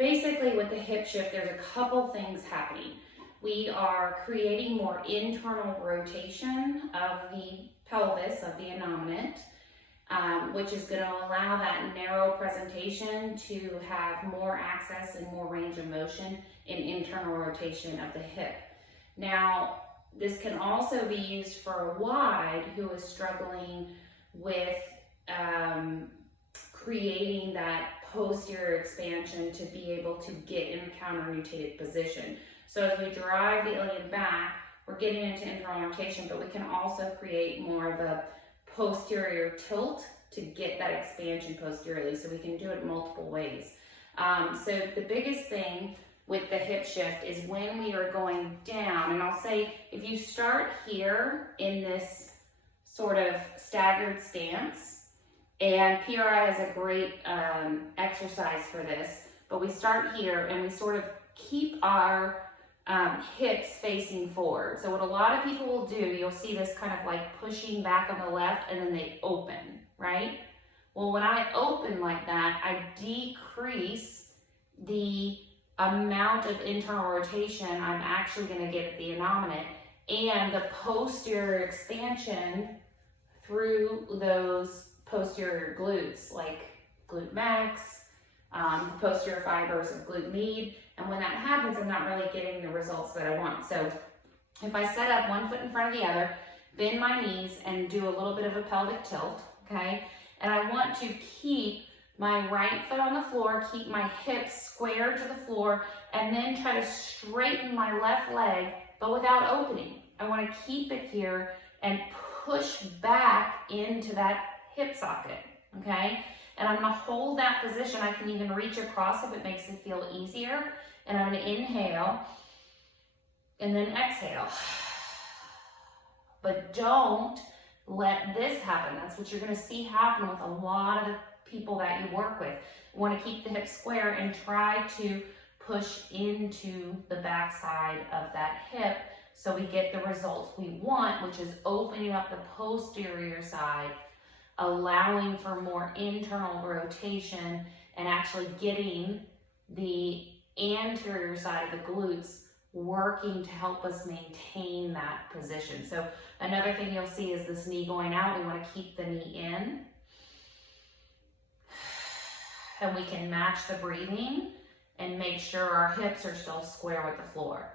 Basically with the hip shift, there's a couple things happening. We are creating more internal rotation of the pelvis, of the innominate, which is going to allow that narrow presentation to have more access and more range of motion in internal rotation of the hip. Now, this can also be used for a wide who is struggling with creating that posterior expansion to be able to get in a counter-rotated position. So as we drive the ilium back, we're getting into internal rotation, but we can also create more of a posterior tilt to get that expansion posteriorly. So we can do it multiple ways. So the biggest thing with the hip shift is when we are going down, and I'll say if you start here in this sort of staggered stance, and PRI has a great exercise for this, but we start here and we sort of keep our hips facing forward. So what a lot of people will do, you'll see this kind of like pushing back on the left and then they open, right? Well, when I open like that, I decrease the amount of internal rotation I'm actually going to get at the innominate and the posterior expansion through those posterior glutes, like glute max, posterior fibers of glute med. And when that happens, I'm not really getting the results that I want. So if I set up one foot in front of the other, bend my knees and do a little bit of a pelvic tilt, okay? And I want to keep my right foot on the floor, keep my hips square to the floor, and then try to straighten my left leg, but without opening. I want to keep it here and push back into that hip socket, okay? And I'm gonna hold that position. I can even reach across if it makes it feel easier. And I'm gonna inhale and then exhale. But don't let this happen. That's what you're gonna see happen with a lot of the people that you work with. You wanna keep the hips square and try to push into the back side of that hip so we get the results we want, which is opening up the posterior side, allowing for more internal rotation and actually getting the anterior side of the glutes working to help us maintain that position. So another thing you'll see is this knee going out. We want to keep the knee in. And we can match the breathing and make sure our hips are still square with the floor.